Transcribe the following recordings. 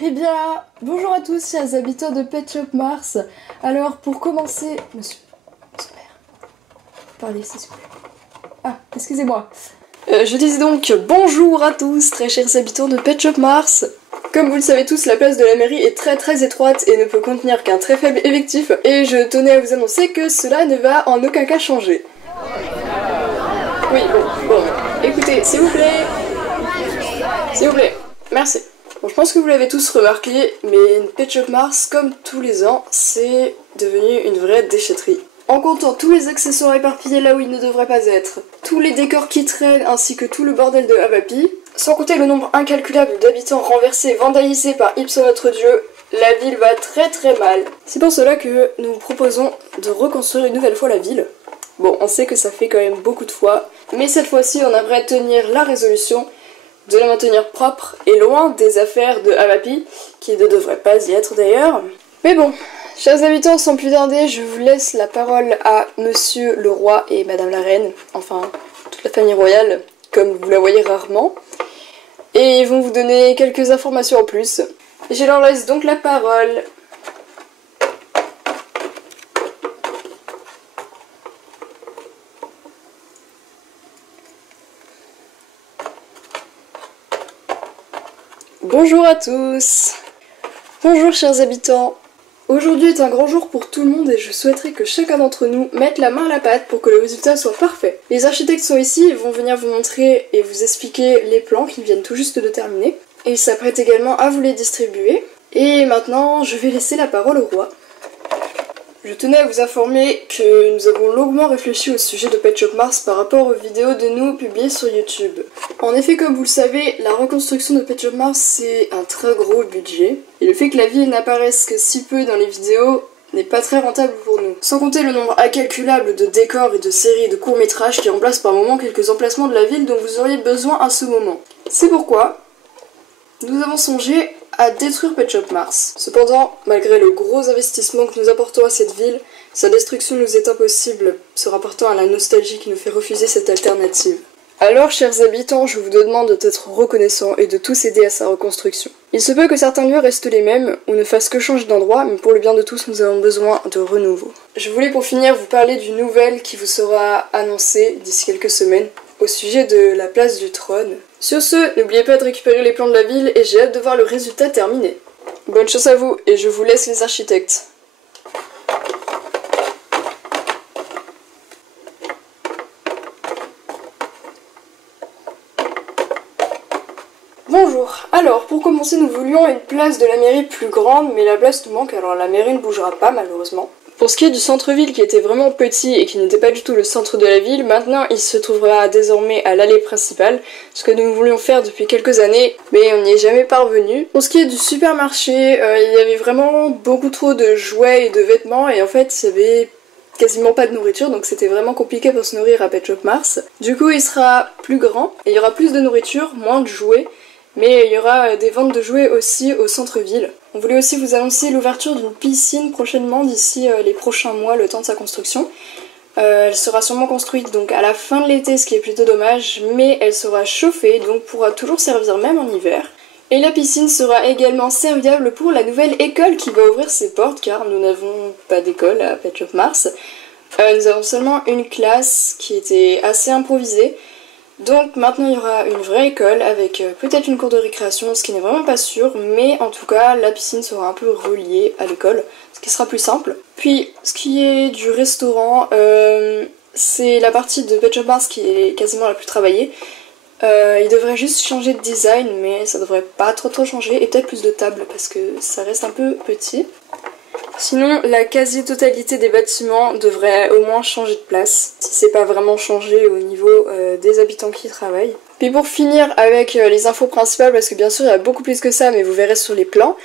Eh bien, bonjour à tous, chers habitants de Pet Shop Mars. Alors, pour commencer... Monsieur père, parlez s'il vous plaît. Ah, excusez-moi. Je disais donc bonjour à tous, très chers habitants de Pet Shop Mars. Comme vous le savez tous, la place de la mairie est très étroite et ne peut contenir qu'un très faible effectif. Et je tenais à vous annoncer que cela ne va en aucun cas changer. Oui, bon, écoutez, s'il vous plaît. S'il vous plaît, merci. Bon, je pense que vous l'avez tous remarqué, mais Pet Shop Mars, comme tous les ans, c'est devenu une vraie déchetterie. En comptant tous les accessoires éparpillés là où ils ne devraient pas être, tous les décors qui traînent ainsi que tout le bordel de Havapi, sans compter le nombre incalculable d'habitants renversés, vandalisés par Ipso notre dieu, la ville va très mal. C'est pour cela que nous vous proposons de reconstruire une nouvelle fois la ville. Bon, on sait que ça fait quand même beaucoup de fois, mais cette fois-ci on aimerait tenir la résolution de la maintenir propre et loin des affaires de Havapi, qui ne devraient pas y être d'ailleurs. Mais bon, chers habitants, sans plus tarder, je vous laisse la parole à Monsieur le Roi et Madame la Reine, enfin toute la famille royale, comme vous la voyez rarement, et ils vont vous donner quelques informations en plus. Je leur laisse donc la parole. Bonjour à tous. Bonjour chers habitants. Aujourd'hui est un grand jour pour tout le monde et je souhaiterais que chacun d'entre nous mette la main à la pâte pour que le résultat soit parfait. Les architectes sont ici et vont venir vous montrer et vous expliquer les plans qu'ils viennent tout juste de terminer. Et ils s'apprêtent également à vous les distribuer. Et maintenant, je vais laisser la parole au roi. Je tenais à vous informer que nous avons longuement réfléchi au sujet de Pet Shop Mars par rapport aux vidéos de nous publiées sur YouTube. En effet, comme vous le savez, la reconstruction de Pet Shop Mars c'est un très gros budget, et le fait que la ville n'apparaisse que si peu dans les vidéos n'est pas très rentable pour nous. Sans compter le nombre incalculable de décors et de séries et de courts-métrages qui remplacent par moments quelques emplacements de la ville dont vous auriez besoin à ce moment. C'est pourquoi nous avons songé à détruire Pet Shop Mars. Cependant, malgré le gros investissement que nous apportons à cette ville, sa destruction nous est impossible, se rapportant à la nostalgie qui nous fait refuser cette alternative. Alors, chers habitants, je vous demande d'être reconnaissants et de tous aider à sa reconstruction. Il se peut que certains lieux restent les mêmes ou ne fassent que changer d'endroit, mais pour le bien de tous, nous avons besoin de renouveau. Je voulais pour finir vous parler d'une nouvelle qui vous sera annoncée d'ici quelques semaines au sujet de la place du trône. Sur ce, n'oubliez pas de récupérer les plans de la ville et j'ai hâte de voir le résultat terminé. Bonne chance à vous et je vous laisse les architectes. Bonjour, alors pour commencer nous voulions une place de la mairie plus grande mais la place nous manque alors la mairie ne bougera pas malheureusement. Pour ce qui est du centre-ville qui était vraiment petit et qui n'était pas du tout le centre de la ville, maintenant il se trouvera désormais à l'allée principale, ce que nous voulions faire depuis quelques années, mais on n'y est jamais parvenu. Pour ce qui est du supermarché, il y avait vraiment beaucoup trop de jouets et de vêtements et en fait il y avait quasiment pas de nourriture donc c'était vraiment compliqué pour se nourrir à Pet Shop Mars. Du coup il sera plus grand et il y aura plus de nourriture, moins de jouets. Mais il y aura des ventes de jouets aussi au centre-ville. On voulait aussi vous annoncer l'ouverture d'une piscine prochainement d'ici les prochains mois, le temps de sa construction. Elle sera sûrement construite donc à la fin de l'été, ce qui est plutôt dommage, mais elle sera chauffée, donc pourra toujours servir même en hiver. Et la piscine sera également serviable pour la nouvelle école qui va ouvrir ses portes, car nous n'avons pas d'école à Pet Shop Mars. Nous avons seulement une classe qui était assez improvisée. Donc maintenant il y aura une vraie école avec peut-être une cour de récréation, ce qui n'est vraiment pas sûr, mais en tout cas la piscine sera un peu reliée à l'école, ce qui sera plus simple. Puis ce qui est du restaurant, c'est la partie de Pet Shop Mars qui est quasiment la plus travaillée. Il devrait juste changer de design, mais ça devrait pas trop changer, et peut-être plus de tables parce que ça reste un peu petit. Sinon, la quasi-totalité des bâtiments devrait au moins changer de place, si c'est pas vraiment changé au niveau des habitants qui y travaillent. Puis pour finir avec les infos principales, parce que bien sûr il y a beaucoup plus que ça, mais vous verrez sur les plans,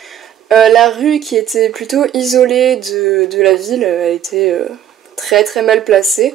la rue qui était plutôt isolée de la ville a été très mal placée.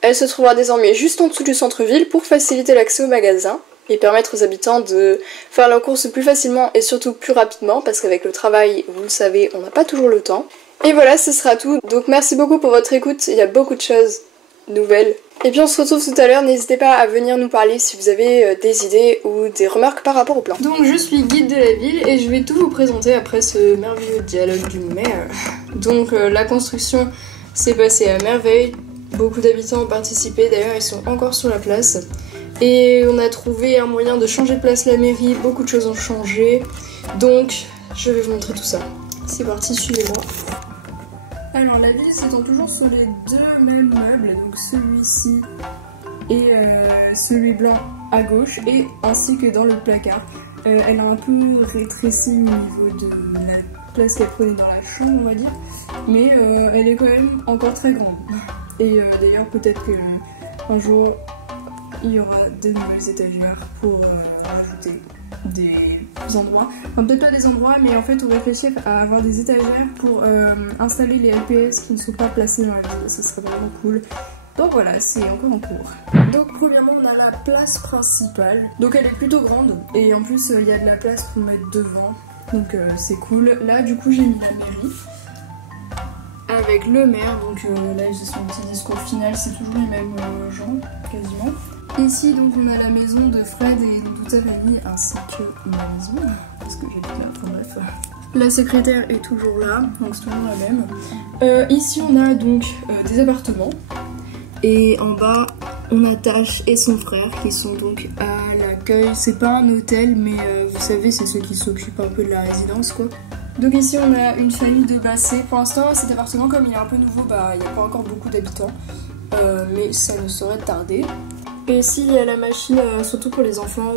Elle se trouvera désormais juste en dessous du centre-ville pour faciliter l'accès aux magasins et permettre aux habitants de faire leurs courses plus facilement et surtout plus rapidement parce qu'avec le travail, vous le savez, on n'a pas toujours le temps. Et voilà, ce sera tout. Donc merci beaucoup pour votre écoute, il y a beaucoup de choses nouvelle. Et puis on se retrouve tout à l'heure, n'hésitez pas à venir nous parler si vous avez des idées ou des remarques par rapport au plan. Donc je suis guide de la ville et je vais tout vous présenter après ce merveilleux dialogue du maire. Donc la construction s'est passée à merveille, beaucoup d'habitants ont participé, d'ailleurs ils sont encore sur la place. Et on a trouvé un moyen de changer de place la mairie, beaucoup de choses ont changé, donc je vais vous montrer tout ça. C'est parti, suivez-moi. Alors la ville s'étend toujours sur les deux mêmes meubles, donc celui-ci et celui blanc à gauche, et ainsi que dans le placard. Elle a un peu rétréci au niveau de la place qu'elle prenait dans la chambre, on va dire, mais elle est quand même encore très grande. Et d'ailleurs peut-être qu'un jour il y aura de nouvelles étagères pour rajouter des endroits, enfin peut-être pas des endroits, mais en fait on réfléchit à avoir des étagères pour installer les LPS qui ne sont pas placés dans la ville, ça serait vraiment cool. Donc voilà, c'est encore en cours. Donc premièrement on a la place principale, donc elle est plutôt grande et en plus il y a de la place pour mettre devant, donc c'est cool. Là du coup j'ai mis la mairie avec le maire, donc là j'ai son petit discours final, c'est toujours les mêmes gens quasiment. Ici donc on a la maison de Fred et de toute sa famille ainsi que ma maison, parce que j'ai dit là, enfin bref. La secrétaire est toujours là, donc c'est toujours la même. Ici on a donc des appartements et en bas on a Tash et son frère qui sont donc à l'accueil. C'est pas un hôtel mais vous savez c'est ceux qui s'occupent un peu de la résidence quoi. Donc ici on a une famille de Bassé. Pour l'instant cet appartement comme il est un peu nouveau, bah il n'y a pas encore beaucoup d'habitants, mais ça ne saurait tarder. Et ici il y a la machine surtout pour les enfants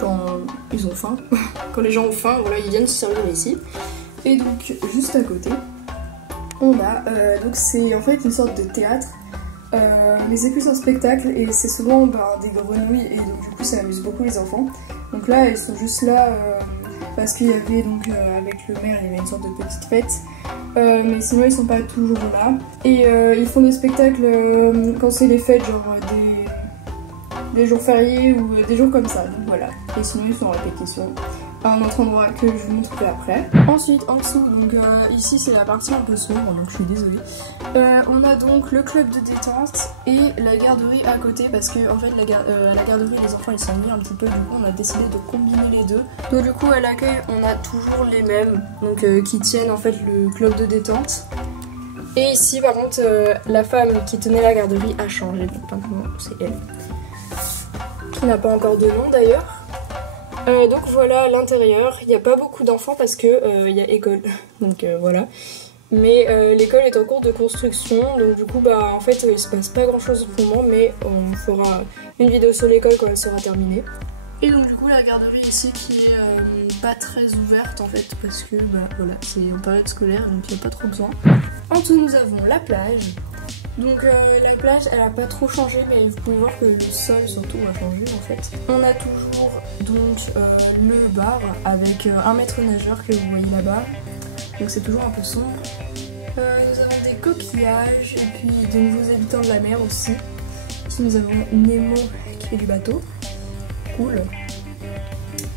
quand ils ont faim. Quand les gens ont faim, voilà, ils viennent se servir ici. Et donc juste à côté on a, donc c'est en fait une sorte de théâtre, mais c'est plus un spectacle et c'est souvent des grenouilles et donc du coup ça amuse beaucoup les enfants. Donc là elles sont juste là parce qu'il y avait donc avec le maire il y avait une sorte de petite fête, mais sinon ils sont pas toujours là. Et ils font des spectacles quand c'est les fêtes, genre des jours fériés ou des jours comme ça, donc voilà. Et sinon ils sont en répétition à un autre endroit que je vous montrerai après. Ensuite en dessous, donc ici c'est la partie un peu sombre, donc je suis désolée. On a donc le club de détente et la garderie à côté, parce que en fait à la garderie les enfants ils s'ennuient un petit peu, du coup on a décidé de combiner les deux. Donc du coup à l'accueil on a toujours les mêmes, donc qui tiennent en fait le club de détente. Et ici par contre la femme qui tenait la garderie a changé, donc maintenant c'est elle. Qui n'a pas encore de nom d'ailleurs. Donc voilà l'intérieur, il n'y a pas beaucoup d'enfants parce que il y a école, donc voilà. Mais l'école est en cours de construction, donc du coup bah en fait il se passe pas grand chose en ce moment, mais on fera une vidéo sur l'école quand elle sera terminée. Et donc du coup la garderie ici qui est pas très ouverte en fait parce que bah voilà c'est en période scolaire donc il n'y a pas trop besoin. En dessous nous avons la plage. Donc la plage elle a pas trop changé, mais vous pouvez voir que le sol surtout a changé en fait. On a toujours donc le bar avec un maître nageur que vous voyez là-bas, donc c'est toujours un peu sombre. Nous avons des coquillages et puis de nouveaux habitants de la mer aussi. Ici nous avons Nemo qui fait du bateau, cool.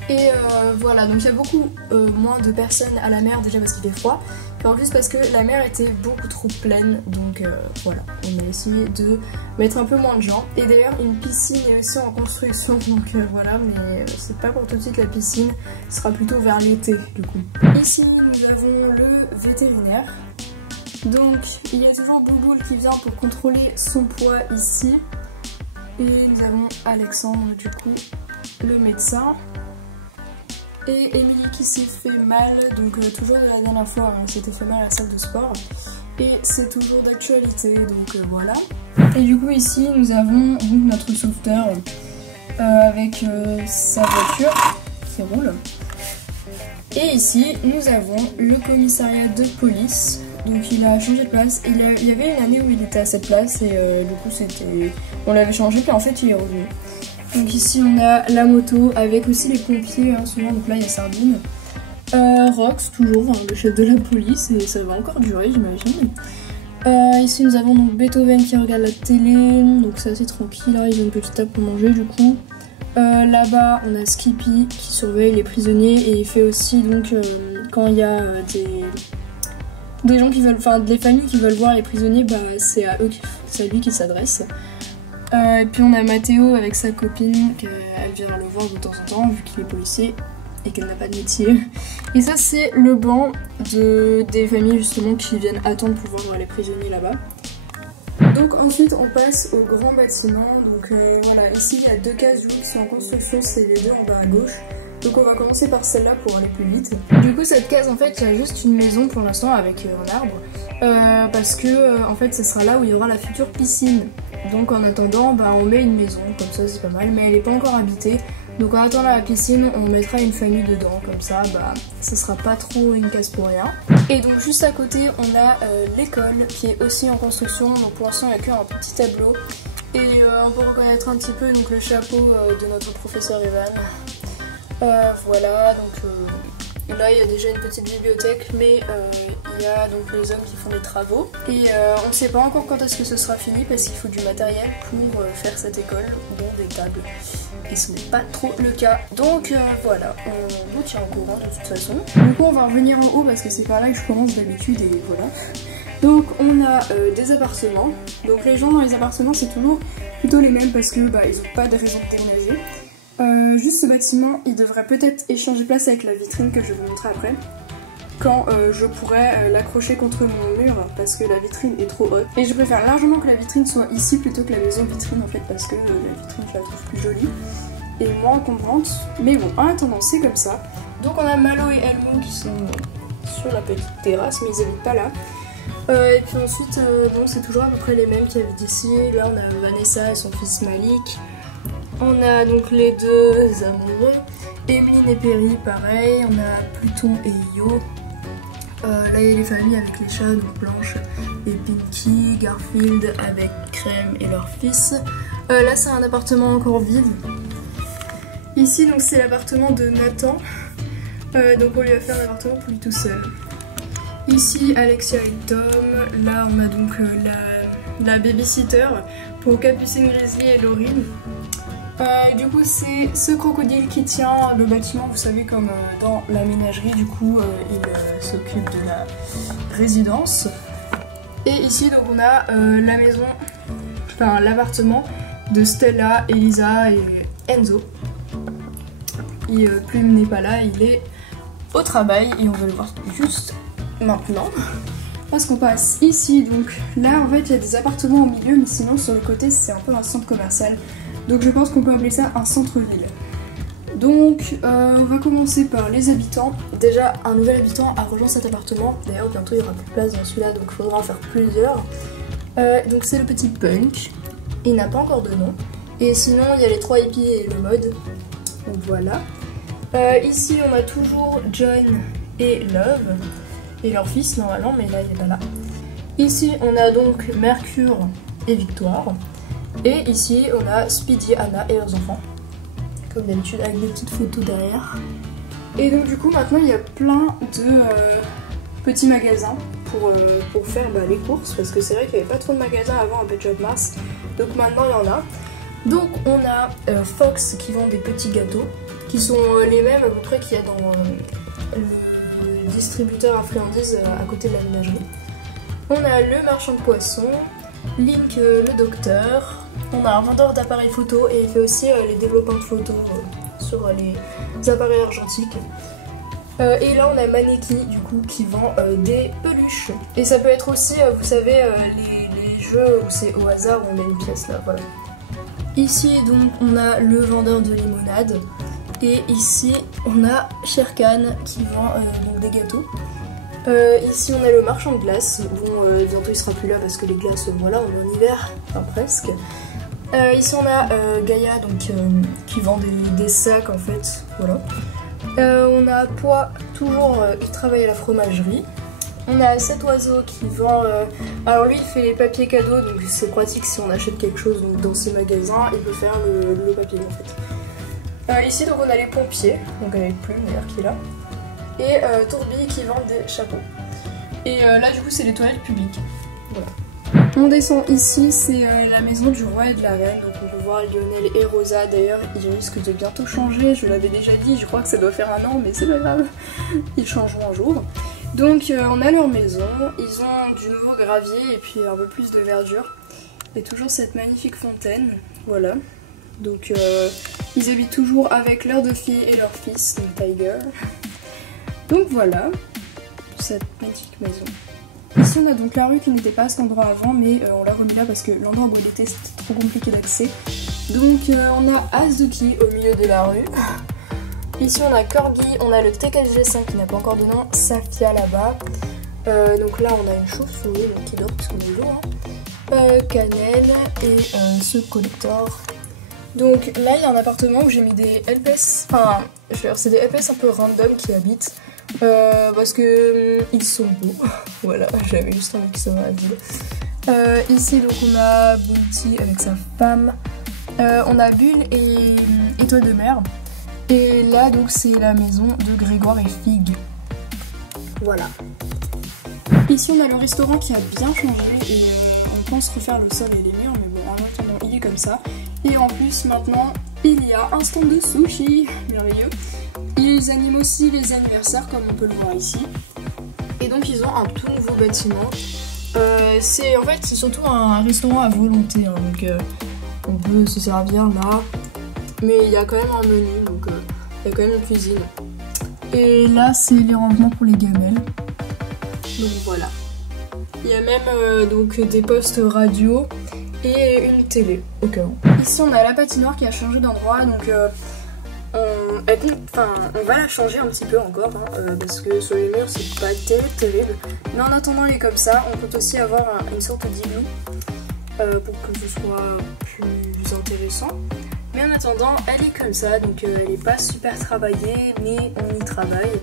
Et voilà, donc il y a beaucoup moins de personnes à la mer déjà parce qu'il fait froid, et en plus parce que la mer était beaucoup trop pleine, donc voilà, on a essayé de mettre un peu moins de gens. Et d'ailleurs une piscine est aussi en construction, donc voilà, mais c'est pas pour tout de suite la piscine, ce sera plutôt vers l'été du coup. Ici nous avons le vétérinaire, donc il y a toujours Bouboule qui vient pour contrôler son poids ici, et nous avons Alexandre du coup, le médecin. Et Émilie qui s'est fait mal, donc toujours de la dernière fois, elle s'était fait mal à la salle de sport. Et c'est toujours d'actualité, donc voilà. Et du coup ici nous avons donc notre sauveteur avec sa voiture qui roule. Et ici nous avons le commissariat de police, donc il a changé de place. Il y avait une année où il était à cette place et du coup on l'avait changé puis en fait il est revenu. Donc ici on a la moto avec aussi les pompiers souvent, donc là il y a Sardine. Rox toujours, le chef de la police, et ça va encore durer j'imagine. Ici nous avons donc Beethoven qui regarde la télé, donc c'est assez tranquille, là ils ont une petite table pour manger du coup. Là-bas on a Skippy qui surveille les prisonniers et il fait aussi donc quand il y a des gens qui veulent, enfin des familles qui veulent voir les prisonniers, bah c'est à eux, c'est à lui qui s'adresse. Et puis on a Mathéo avec sa copine, qu'elle vient le voir de temps en temps vu qu'il est policier et qu'elle n'a pas de métier. Et ça c'est le banc des familles justement qui viennent attendre pour voir les prisonniers là-bas. Donc ensuite on passe au grand bâtiment, donc voilà, ici il y a 2 cases qui sont en construction, c'est les 2 en bas à gauche. Donc on va commencer par celle-là pour aller plus vite. Du coup cette case en fait il y a juste une maison pour l'instant avec un arbre, parce que en fait ce sera là où il y aura la future piscine. Donc en attendant bah, on met une maison, comme ça c'est pas mal, mais elle n'est pas encore habitée. Donc en attendant la piscine on mettra une famille dedans, comme ça bah ce sera pas trop une case pour rien. Et donc juste à côté on a l'école qui est aussi en construction, donc pour l'instant il n'y a qu'un petit tableau. Et on peut reconnaître un petit peu donc, le chapeau de notre professeur Evan. Voilà, donc là il y a déjà une petite bibliothèque, mais il y a donc les hommes qui font des travaux. Et on ne sait pas encore quand est-ce que ce sera fini parce qu'il faut du matériel pour faire cette école, dont des tables. Et ce n'est pas trop le cas. Donc voilà, on vous tient au courant de toute façon. Du coup on va revenir en haut parce que c'est par là que je commence d'habitude et voilà. Donc on a des appartements. Donc les gens dans les appartements c'est toujours plutôt les mêmes parce que bah, ils n'ont pas de raison de déménager. Juste ce bâtiment, il devrait peut-être échanger place avec la vitrine que je vais vous montrer après. Quand je pourrais l'accrocher contre mon mur parce que la vitrine est trop haute. Et je préfère largement que la vitrine soit ici plutôt que la maison vitrine en fait parce que la vitrine je la trouve plus jolie et moins encombrante. Mais bon, en attendant c'est comme ça. Donc on a Malo et Elmo qui sont sur la petite terrasse mais ils habitent pas là. Et puis ensuite, bon c'est toujours à peu près les mêmes qui habitent ici. Là on a Vanessa et son fils Malik. On a donc les 2 amoureux, Emeline et Perry, pareil, on a Pluton et Yo. Là il y a les familles avec les chats, donc Blanche et Pinky, Garfield avec Crème et leur fils. Là c'est un appartement encore vide. Ici donc c'est l'appartement de Nathan, donc on lui a fait un appartement pour lui tout seul. Ici Alexia et Tom, là on a donc la babysitter pour Capucine, Grizzly et Laurine. Du coup c'est ce crocodile qui tient le bâtiment, vous savez comme dans la ménagerie, du coup il s'occupe de la résidence. Et ici donc on a la maison, enfin l'appartement de Stella, Elisa et Enzo. Et Plume n'est pas là, il est au travail et on va le voir juste maintenant. Parce qu'on passe ici, donc là en fait il y a des appartements au milieu mais sinon sur le côté c'est un peu un centre commercial. Donc je pense qu'on peut appeler ça un centre-ville. Donc on va commencer par les habitants. Déjà un nouvel habitant a rejoint cet appartement. D'ailleurs bientôt il n'y aura plus de place dans celui-là donc il faudra en faire plusieurs. Donc c'est le petit Punk. Il n'a pas encore de nom. Et sinon il y a les 3 hippies et le mode. Donc voilà. Ici on a toujours John et Love. Et leur fils normalement mais là il est pas là. Ici on a donc Mercure et Victoire. Et ici on a Speedy, Anna et leurs enfants, comme d'habitude avec des petites photos derrière. Et donc du coup maintenant il y a plein de petits magasins pour faire les courses, parce que c'est vrai qu'il n'y avait pas trop de magasins avant à Pet Shop Mars, donc maintenant il y en a. Donc on a Fox qui vend des petits gâteaux, qui sont les mêmes à peu près qu'il y a dans le distributeur à friandises à côté de la ménagerie. On a le marchand de poissons, Link le docteur, on a un vendeur d'appareils photo et il fait aussi les développements de photos sur les appareils argentiques. Et là on a Maneki du coup qui vend des peluches. Et ça peut être aussi, vous savez, les jeux où c'est au hasard où on met une pièce là, voilà. Ici donc on a le vendeur de limonade. Et ici on a Sherkan qui vend donc des gâteaux. Ici on a le marchand de glace, bon bientôt il sera plus là parce que les glaces voilà on est en hiver, enfin presque. Ici on a Gaïa donc qui vend des sacs en fait, voilà. On a Pois, toujours il travaille à la fromagerie. On a cet oiseau qui vend, alors lui il fait les papiers cadeaux donc c'est pratique si on achète quelque chose donc, dans ces magasins, il peut faire le papier en fait. Ici donc on a les pompiers, donc avec Plume d'ailleurs qui est là. Et Tourbi qui vend des chapeaux. Et là du coup c'est les toilettes publiques. Voilà. On descend ici, c'est la maison du roi et de la reine. Donc on peut voir Lionel et Rosa. D'ailleurs ils risquent de bientôt changer, je l'avais déjà dit, je crois que ça doit faire 1 an mais c'est pas grave. Ils changeront un jour. Donc on a leur maison, ils ont du nouveau gravier et puis un peu plus de verdure. Et toujours cette magnifique fontaine, voilà. Donc ils habitent toujours avec leurs 2 filles et leur fils, donc Tiger. Donc voilà, cette magnifique maison. Ici on a donc la rue qui n'était pas à cet endroit avant, mais on l'a remis là parce que l'endroit où il était c'était trop compliqué d'accès. Donc on a Azuki au milieu de la rue. Ici on a Corgi, on a le T4G5 qui n'a pas encore de nom, Safia là-bas. Donc là on a une chauve-souris qui dort parce qu'on est le jour. Cannelle et ce collector. Donc là il y a un appartement où j'ai mis des LPS, enfin c'est des LPS un peu random qui habitent. Parce que ils sont beaux, voilà, j'avais juste envie qu'ils soient dans la ville. Ici donc on a Bounty avec sa femme, on a Bulle et Étoile de mer. Et là donc c'est la maison de Grégoire et Fig. Voilà. Ici on a le restaurant qui a bien changé et on pense refaire le sol et les murs, mais bon en attendant il est comme ça. Et en plus maintenant il y a un stand de sushi, merveilleux. Ils animent aussi les anniversaires comme on peut le voir ici. Et donc ils ont un tout nouveau bâtiment. C'est surtout un restaurant à volonté, hein, donc on peut se servir là. Mais il y a quand même un menu, donc il y a quand même une cuisine. Et là c'est les rangements pour les gamelles. Donc voilà. Il y a même donc des postes radio et une télé au cas où. Ici on a la patinoire qui a changé d'endroit, donc on va la changer un petit peu encore, hein, parce que sur les murs c'est pas terrible. Mais en attendant elle est comme ça. On peut aussi avoir une sorte d'igloo pour que ce soit plus intéressant. Mais en attendant elle est comme ça, donc elle est pas super travaillée, mais on y travaille.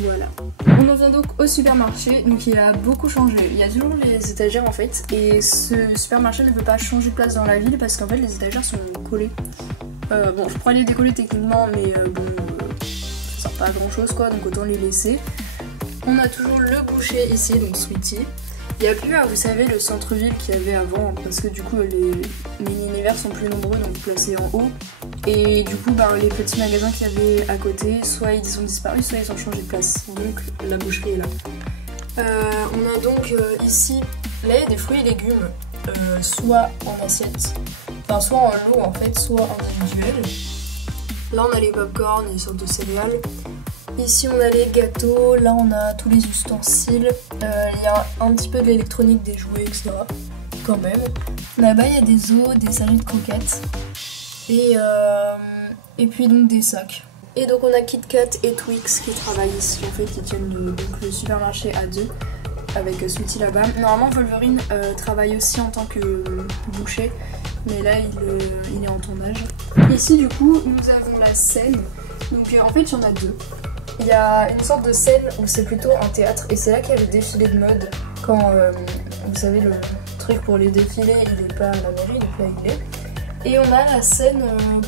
Voilà. On en vient donc au supermarché, donc il a beaucoup changé. Il y a toujours les étagères en fait, et ce supermarché ne peut pas changer de place dans la ville parce qu'en fait les étagères sont collées. Bon, je pourrais les décoller techniquement, mais bon, ça sert pas à grand chose quoi, donc autant les laisser. On a toujours le boucher ici, donc Sweetie. Il n'y a plus, vous savez, le centre-ville qu'il y avait avant, parce que du coup les mini-univers sont plus nombreux, donc placés en haut. Et du coup, les petits magasins qu'il y avait à côté, soit ils ont disparu, soit ils ont changé de place. Donc la boucherie est là. On a donc ici, là il y a des fruits et légumes, soit en assiette, enfin soit en lot en fait, soit individuel. Là on a les popcorn, les sortes de céréales. Ici on a les gâteaux, là on a tous les ustensiles, il y a un petit peu de l'électronique, des jouets, etc. Quand même. Là-bas il y a des os, des sachets de croquettes et puis donc des sacs. Et donc on a Kit Kat et Twix qui travaillent ici en fait, qui tiennent le supermarché à deux avec Sweetie là-bas. Normalement Wolverine travaille aussi en tant que boucher, mais là il est en tournage. Ici du coup nous avons la scène, donc en fait il y en a deux. Il y a une sorte de scène où c'est plutôt un théâtre et c'est là qu'il y a le défilé de mode. Quand vous savez le truc pour les défilés il n'est pas à la mairie, il est plus à Ylé. Et on a la scène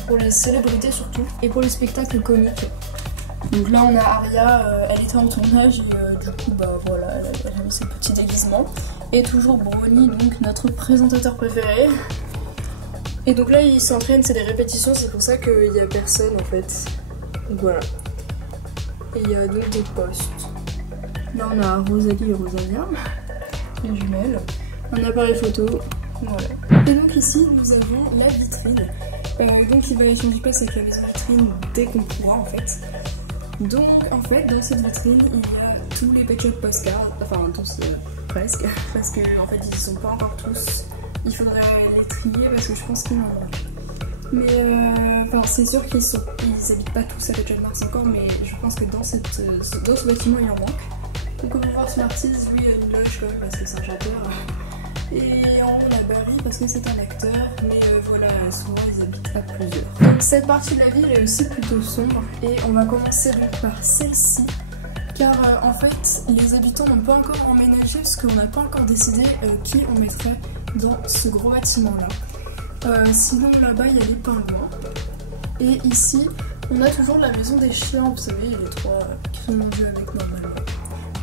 pour les célébrités surtout et pour les spectacles comiques. Donc là on a Aria, elle était en tournage et du coup voilà, elle a mis ses petits déguisements. Et toujours Brownie, donc notre présentateur préféré. Et donc là il s'entraîne, c'est des répétitions, c'est pour ça qu'il n'y a personne en fait. Donc voilà. Et il y a donc des postes. Là on a Rosalie et Rosalia, les jumelles. Un appareil photo, voilà. Et donc ici nous avons la vitrine. Donc il va y changer de place avec la vitrine dès qu'on pourra en fait. Donc en fait dans cette vitrine il y a tous les Pet Shop postcards, enfin tous presque, parce que en fait ils sont pas encore tous. Il faudrait les trier parce que je pense qu'il en manque. Mais c'est sûr qu'ils habitent pas tous à Pet Shop Mars encore, mais je pense que dans ce bâtiment il en manque. Donc on va voir Smarties, lui il a une loge quand même parce que c'est un chanteur. Et en haut la Barry parce que c'est un acteur, mais voilà, souvent ils habitent à plusieurs. Donc cette partie de la ville est aussi plutôt sombre et on va commencer donc par celle-ci. Car en fait les habitants n'ont pas encore emménagé parce qu'on n'a pas encore décidé qui on mettrait dans ce gros bâtiment là. Sinon là-bas il y a les pingouins. Et ici on a toujours la maison des chiens, vous savez les trois qui sont vendus avec normalement.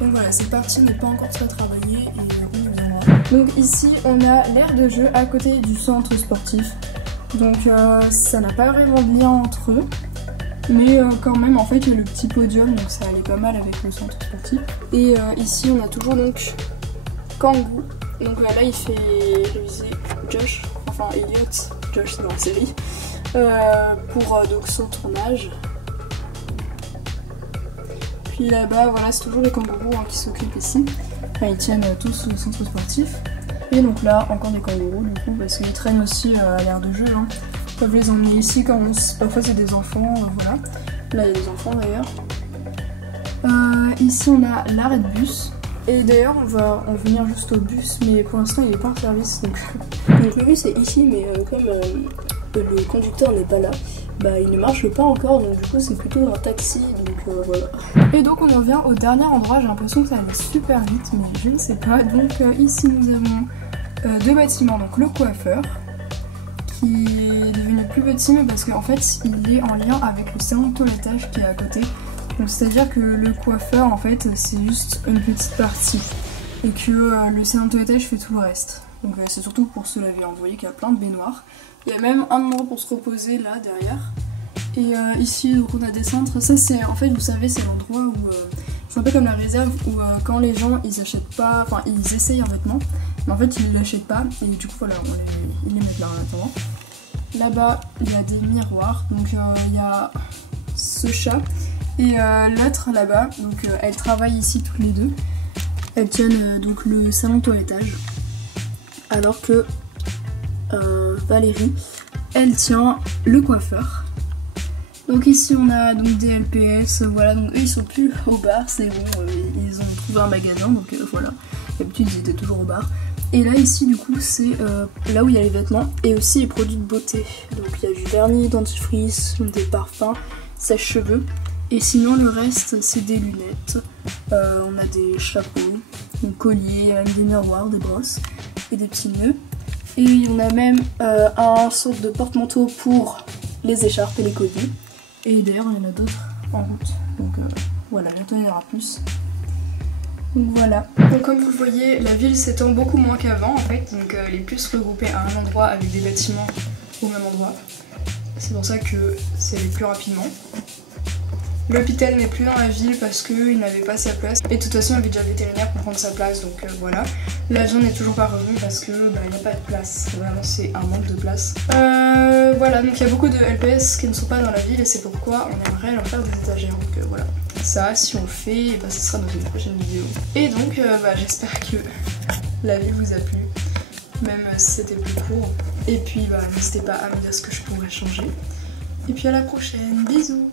Donc voilà, cette partie n'est pas encore très travaillée et on y viendra. Donc ici on a l'aire de jeu à côté du centre sportif. Donc ça n'a pas vraiment de lien entre eux. Mais quand même, en fait, il y a le petit podium, donc ça allait pas mal avec le centre sportif. Et ici, on a toujours donc Kangoo. Donc là, il fait réviser Josh, enfin Elliot, Josh c'est dans la série, pour donc son tournage. Puis là-bas, voilà, c'est toujours les kangourous qui s'occupent ici. Enfin, ils tiennent tous le centre sportif. Et donc là, encore des kangourous, du coup, parce qu'ils traînent aussi à l'air de jeu. Hein. Ils peuvent les emmener ici quand parfois c'est des enfants, voilà. Là, il y a des enfants d'ailleurs. Ici, on a l'arrêt de bus. Et d'ailleurs, on va en venir juste au bus, mais pour l'instant, il n'est pas en service. Donc le bus est ici, mais comme le conducteur n'est pas là, bah il ne marche pas encore, donc du coup c'est plutôt un taxi, donc voilà. Et donc on en vient au dernier endroit, j'ai l'impression que ça allait super vite, mais je ne sais pas. Donc ici nous avons deux bâtiments, donc le coiffeur, qui est devenu plus petit, mais parce qu'en fait il est en lien avec le salon de toilettage qui est à côté. Donc c'est à dire que le coiffeur en fait c'est juste une petite partie, et que le salon de toilettage fait tout le reste. Donc c'est surtout pour se laver, vous voyez qu'il y a plein de baignoires. Il y a même un endroit pour se reposer là derrière. Et ici donc on a des cintres, ça c'est en fait vous savez c'est l'endroit où c'est un peu comme la réserve où quand les gens ils achètent pas, enfin ils essayent un vêtement, mais en fait ils l'achètent pas et du coup voilà ils les mettent là en attendant. Là-bas il y a des miroirs, donc il y a ce chat et l'autre là-bas, donc elles travaillent ici toutes les deux. Elles tiennent donc le salon de toilettage. Alors que Valérie, elle tient le coiffeur. Donc ici on a donc des LPS, voilà, donc eux ils sont plus au bar, c'est bon, ils ont trouvé un magasin, donc voilà, d'habitude ils étaient toujours au bar. Et là ici du coup c'est là où il y a les vêtements et aussi les produits de beauté. Donc il y a du vernis, dentifrice, des parfums, sèche-cheveux. Et sinon le reste c'est des lunettes, on a des chapeaux, des colliers, même des miroirs, des brosses et des petits nœuds. Et on a même un sorte de porte-manteau pour les écharpes et les colliers. Et d'ailleurs il y en a d'autres en route. Donc voilà, bientôt il y en aura plus. Donc voilà. Donc comme vous le voyez, la ville s'étend beaucoup moins qu'avant en fait. Donc elle est plus regroupée à un endroit avec des bâtiments au même endroit. C'est pour ça que c'est allé plus rapidement. L'hôpital n'est plus dans la ville parce qu'il n'avait pas sa place. Et de toute façon, il y avait déjà un vétérinaire pour prendre sa place, donc voilà. L'avion n'est toujours pas revenu parce que il n'y a pas de place. Vraiment, c'est un manque de place. Voilà, donc il y a beaucoup de LPS qui ne sont pas dans la ville et c'est pourquoi on aimerait leur faire des étagères. Donc voilà. Ça, si on le fait, bah, ce sera dans une prochaine vidéo. Et donc, j'espère que la ville vous a plu, même si c'était plus court. Et puis, n'hésitez pas à me dire ce que je pourrais changer. Et puis à la prochaine. Bisous!